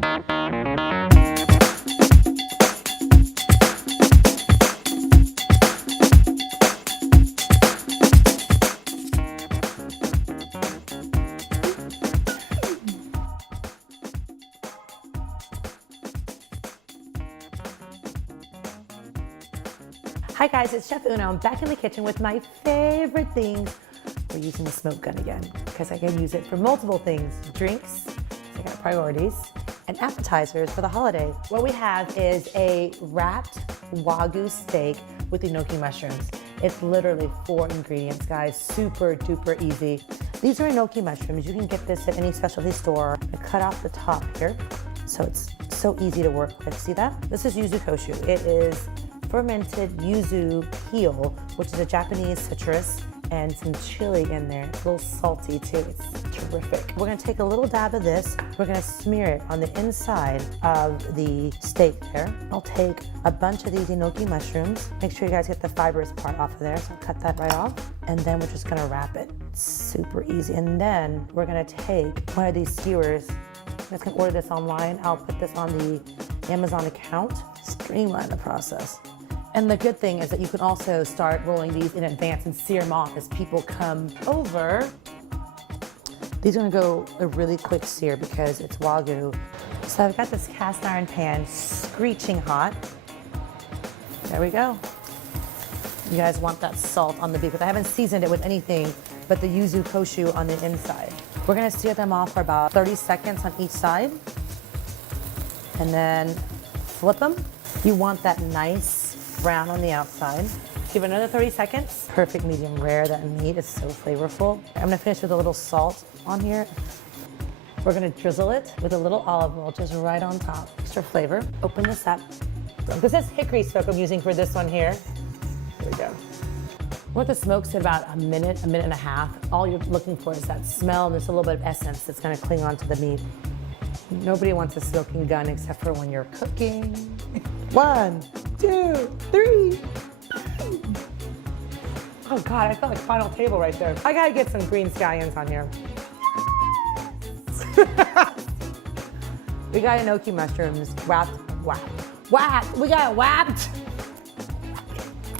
Hi guys, it's Chef Una. I'm back in the kitchen with my favorite things. We're using the smoke gun again because I can use it for multiple things. Drinks, I got priorities, and appetizers for the holiday. What we have is a wrapped Wagyu steak with enoki mushrooms. It's literally 4 ingredients, guys. Super duper easy. These are enoki mushrooms. You can get this at any specialty store. I cut off the top here, so it's so easy to work with. See that? This is yuzu koshu. It is fermented yuzu peel, which is a Japanese citrus, and some chili in there. It's a little salty too. It's terrific. We're gonna take a little dab of this. We're gonna smear it on the inside of the steak there. I'll take a bunch of these enoki mushrooms. Make sure you guys get the fibrous part off of there, so I'll cut that right off. And then we're just gonna wrap it. It's super easy. And then we're gonna take one of these skewers. You guys can order this online. I'll put this on the Amazon account. Streamline the process. And the good thing is that you can also start rolling these in advance and sear them off as people come over. These are gonna go a really quick sear because it's Wagyu. So I've got this cast iron pan screeching hot. There we go. You guys want that salt on the beef, but I haven't seasoned it with anything but the yuzu koshu on the inside. We're gonna sear them off for about 30 seconds on each side. And then flip them. You want that nice brown on the outside. Give it another 30 seconds. Perfect medium rare. That meat is so flavorful. I'm gonna finish with a little salt on here. We're gonna drizzle it with a little olive oil just right on top. Extra flavor. Open this up. This is hickory smoke I'm using for this one here. Here we go. With the smokes at about a minute and a half, all you're looking for is that smell and there's a little bit of essence that's gonna cling onto the meat. Nobody wants a smoking gun except for when you're cooking. 1, 2, 3. Oh God, I felt like final table right there. I gotta get some green scallions on here. We got enoki mushrooms wrapped. We got it wrapped.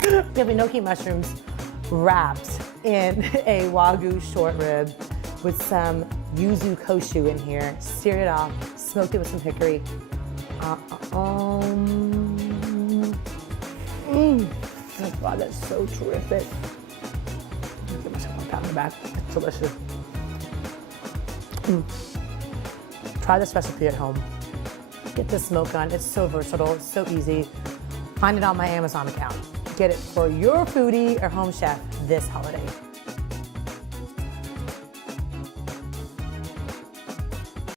We have enoki mushrooms wrapped in a Wagyu short rib with some yuzu koshu in here. Seared it off, smoked it with some hickory. Oh God, that's so terrific. Give myself a pat on the back. It's delicious. Try this recipe at home. Get this smoke gun. It's so versatile. It's so easy. Find it on my Amazon account. Get it for your foodie or home chef this holiday.